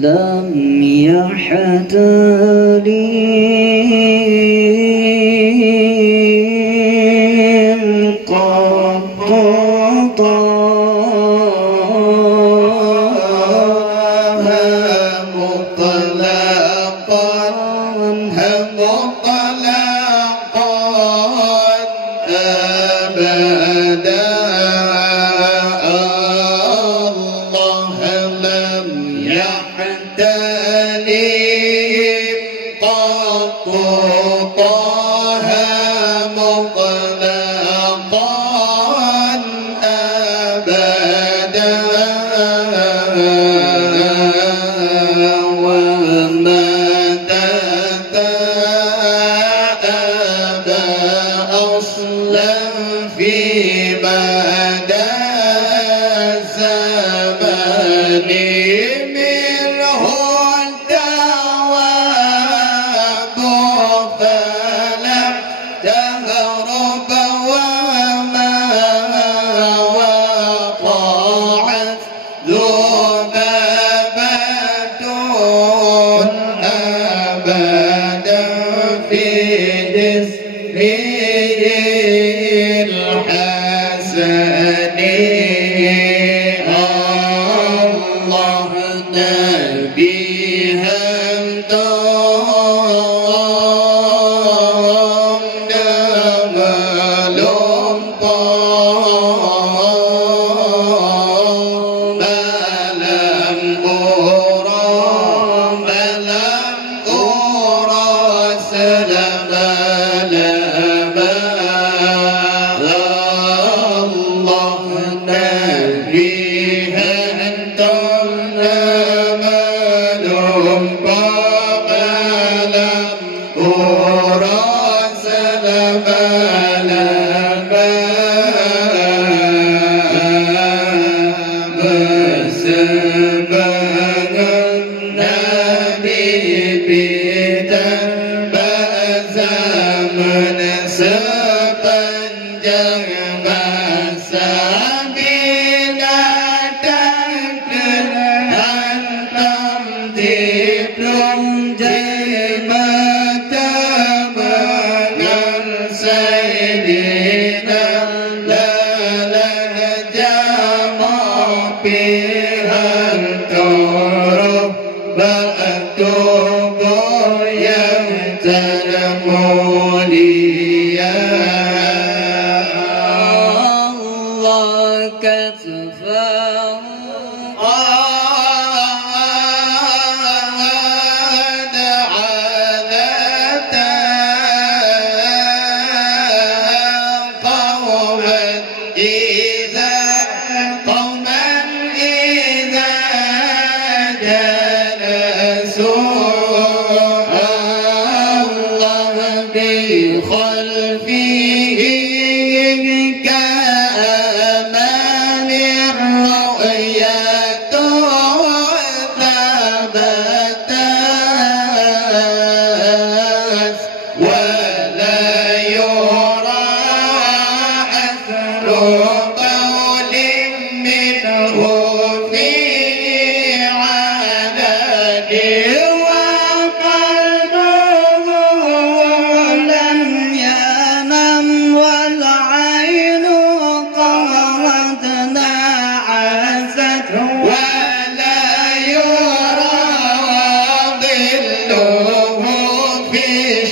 لم يحتلي قط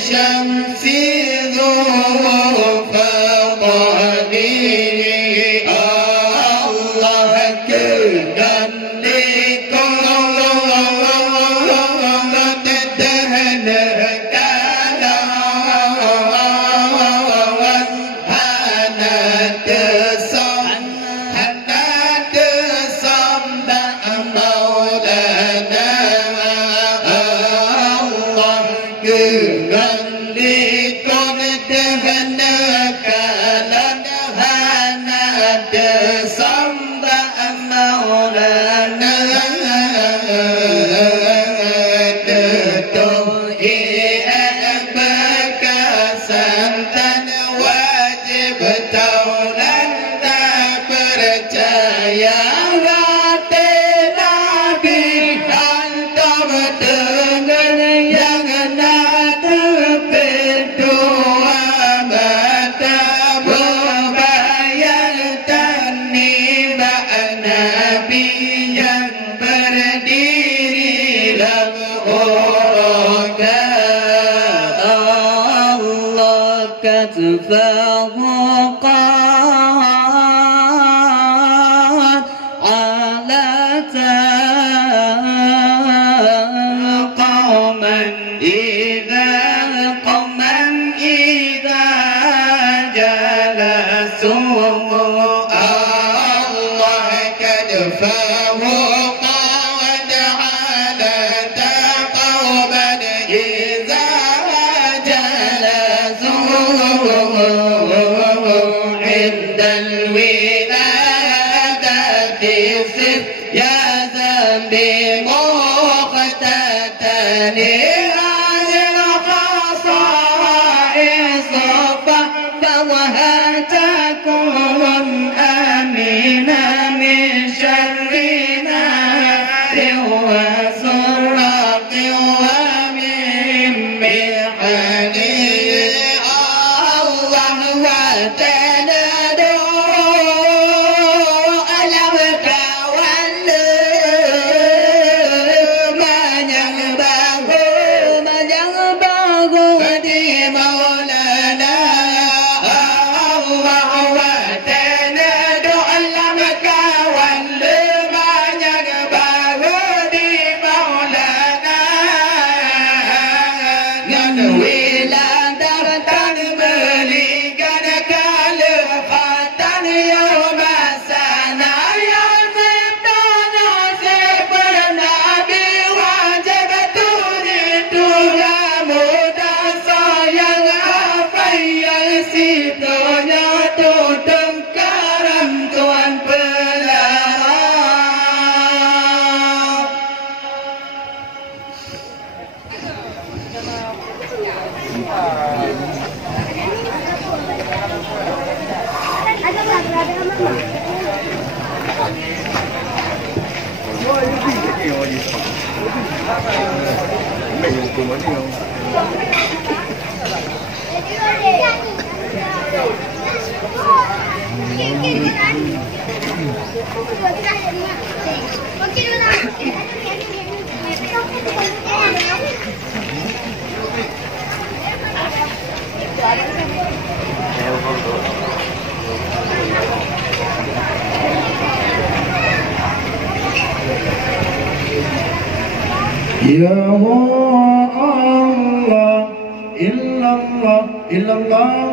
الشمس ذو فضل Ketaulan tak percaya hati Nabi Hantar dengan yang nak berdoa mata berbayar tanibah Nabi yang berdiri dalam hurga Allah كتفاه قد علت قوما إذا جلسوا الله كتفاه قد علت قوما إذا عند الولادة صف يا ذنبي مختتني هذه الخصائص فضها تكون أمينا من شر نار وسرق ومن محن Ya Allah, illallah, illallah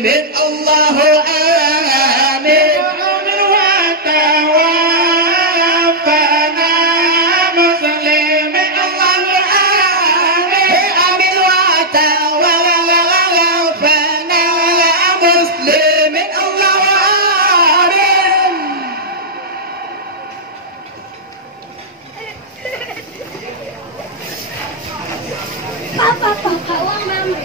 مسلم الله آمين وتوفنا مسلم الله آمين آمين وتوفنا مسلم الله آمين Papa, uang mama.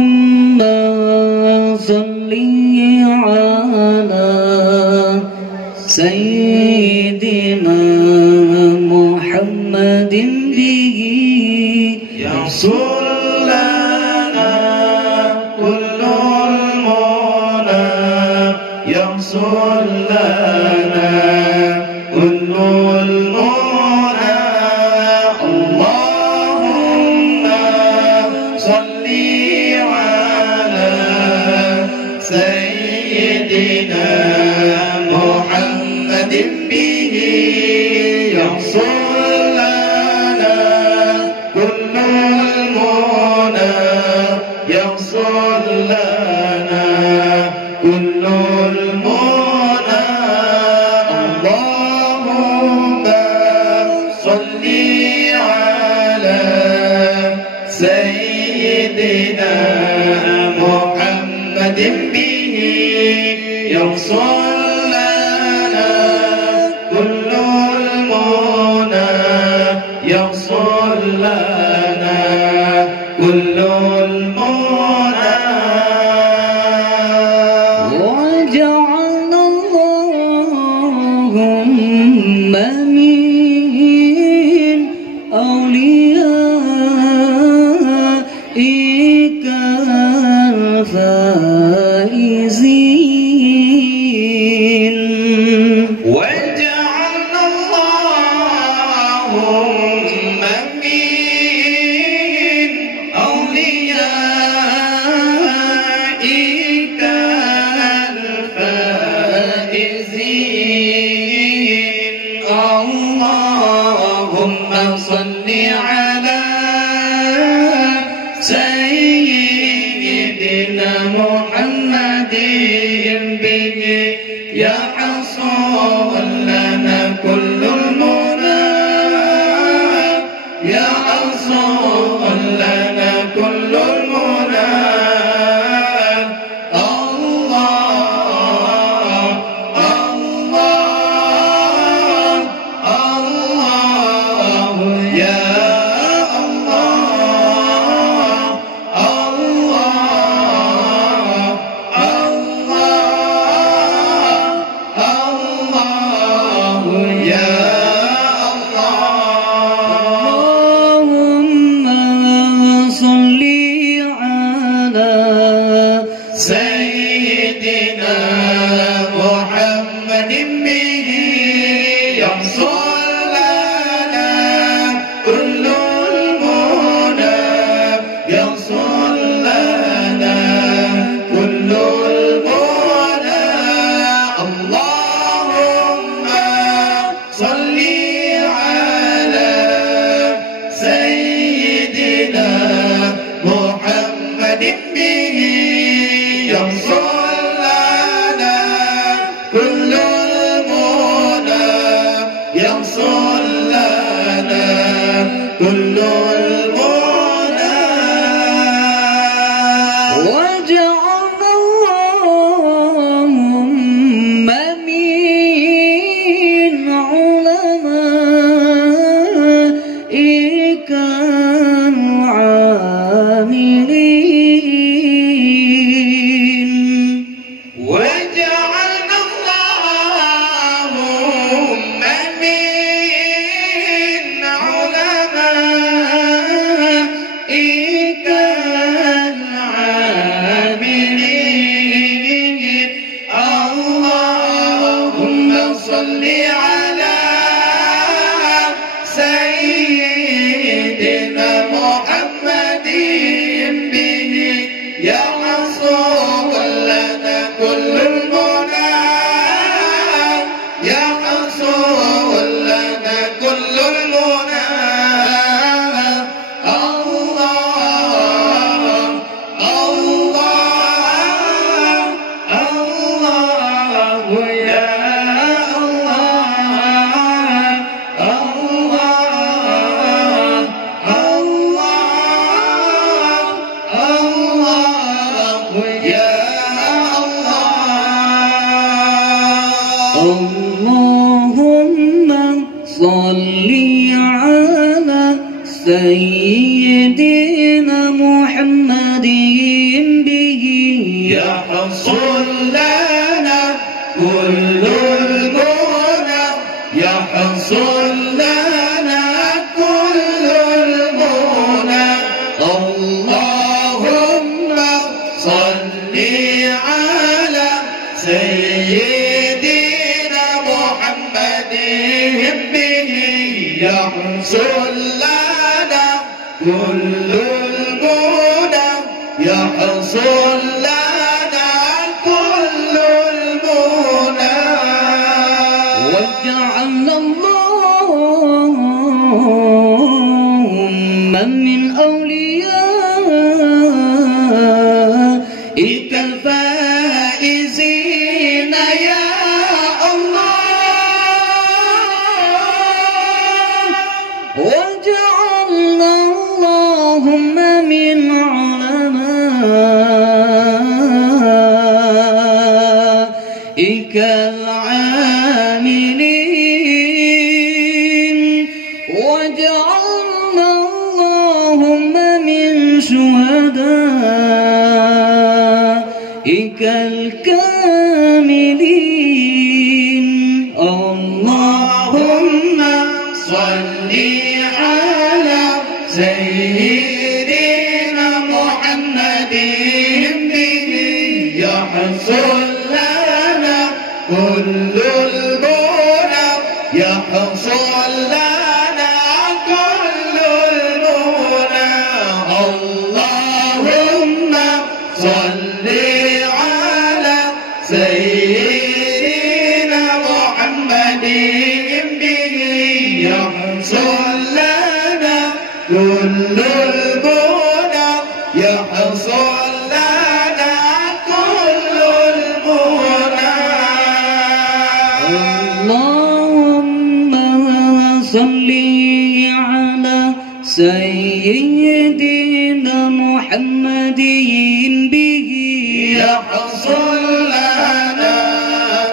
Allahumma salli ala Sayyidina Muhammadin bihi يحصل لنا كل المنى يحصل لنا كل المنى اللهم صل على سيدنا محمد به يحصل لنا كل المنى يحصل لنا كل المنى اللهم صل على سيدنا محمد به يحصل لنا كل المنى يحصل لنا كل المنى وجعلنا اللهم من أوليائك الفائزين وجعلنا اللهم من أوليائك الفائزين اللهم صل على سيدنا محمد به يحصل لنا كل المنى يحصل لنا كل المنى الله الله الله يا الله الله الله يا اللهم صل على سيدنا محمد به يحصل لنا كل المنى يحصل لنا كل المنى اللهم صل على سيدنا محمد به يحصل لنا كل المنى يحصل لنا كل المنى وجعلنا اللهم من علمائك العاملين وجعلنا اللهم من علمائك العاملين اللهم صل على سيدنا محمد سيدنا محمد به يحصل لنا كل المنى يحصل لنا كل المنى اللهم صل على سيدنا محمد به يحصل لنا كل المنى يحصل لنا كل المنى وجعلنا اللهم من أوليائك الفائزين يا الله وجعلنا اللهم من علمائك العاملين وجعلنا اللهم من شهدائك الكاملين اللهم صل على سيدنا محمد به يحصل لنا كل المنى يحصل لنا كل المنى اللهم صل على سيدنا محمد به يحصل لنا كل المنى يحصل لنا كل المنى اللهم صل على سيدنا محمد به يحصل لنا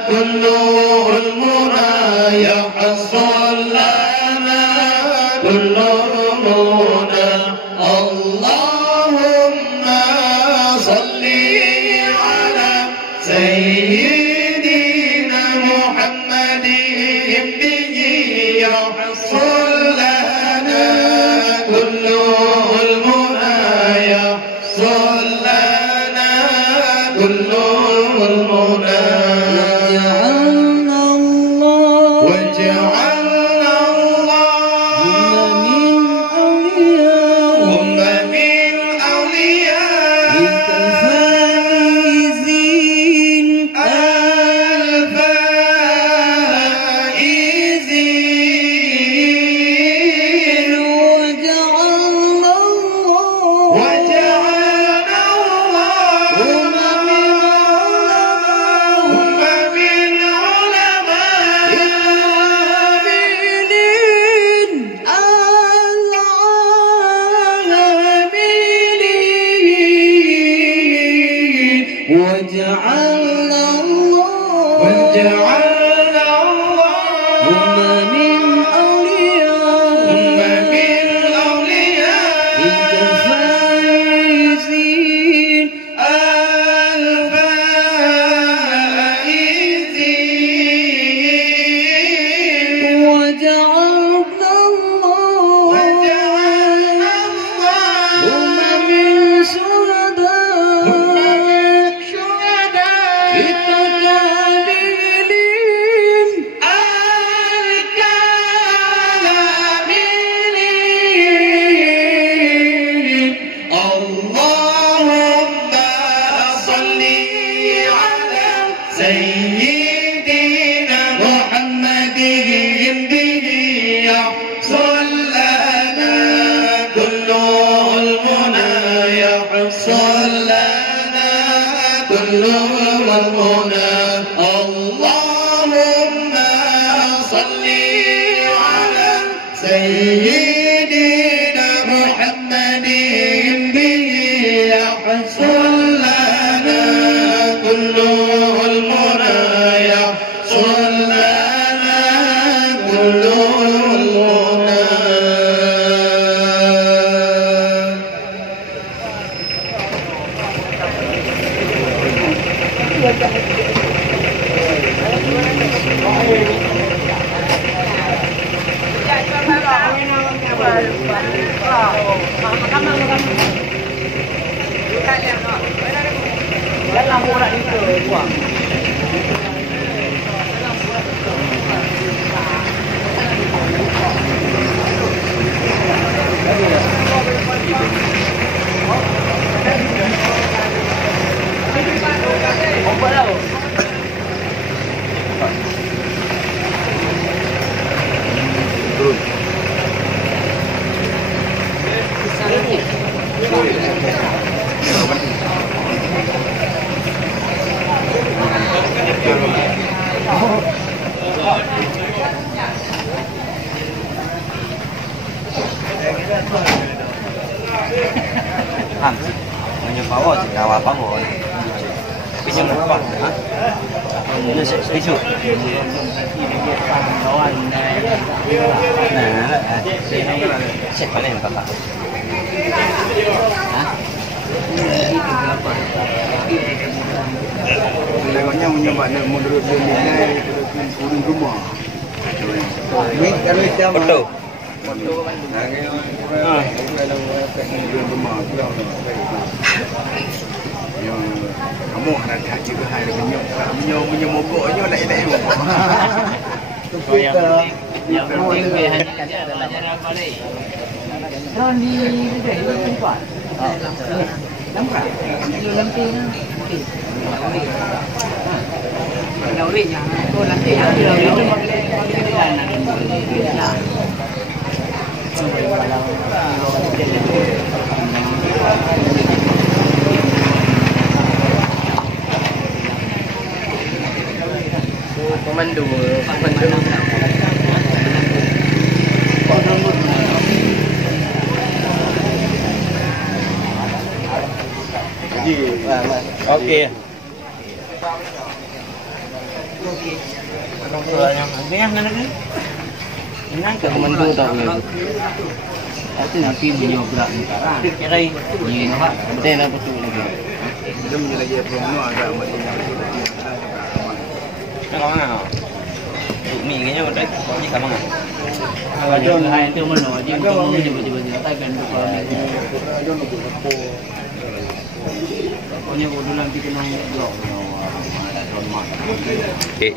كل المنى يحصل لنا كل المنى اللهم صل على سيدنا محمد به يحصل لنا كل المنى يحصل لنا كل المنى وجعلنا اللهم من أوليائك الفائزين الفائزين وجعلنا اللهم من وجعلنا اللهم من أوليائك الفائزين وجعلنا اللهم من شهدائك الكاملين اللهم صل على سيدنا محمد به يحصل لنا كل المنى يحصل لنا كل المنى اللهم صل على سيدنا محمد به يحصل لنا كل المنى يحصل لنا كل المنى Bawa je kawal bawa. Bisa berapa? Ini sesuatu. Nah, siapa ni yang kata? Lewatnya menyebabkan menurut dia nilai turun rumah. Ini kalau dia Foto. Kamu nak haji ke hai punya mogoknya lain-lain mogok. Yang penting hanya adalah jarak balik. Kalau di tempat. Nampak? Itu lemping. Okey. Lauri yang tu nanti yang pemandu Okey. Inang ke pemandu tak boleh. Itu nanti menyobrak sekarang. Kira ini nak betul nak betul lagi. Dia menyelagi promo agak macam Nak kau mana? Mi kayaknya udah ni kau mana? Kalau dia lain tu mana? Dia untuk menyebut-nyebut tak kan kalau ni. Pokoknya bodoh nanti kena blok. Ada hormat. Okey.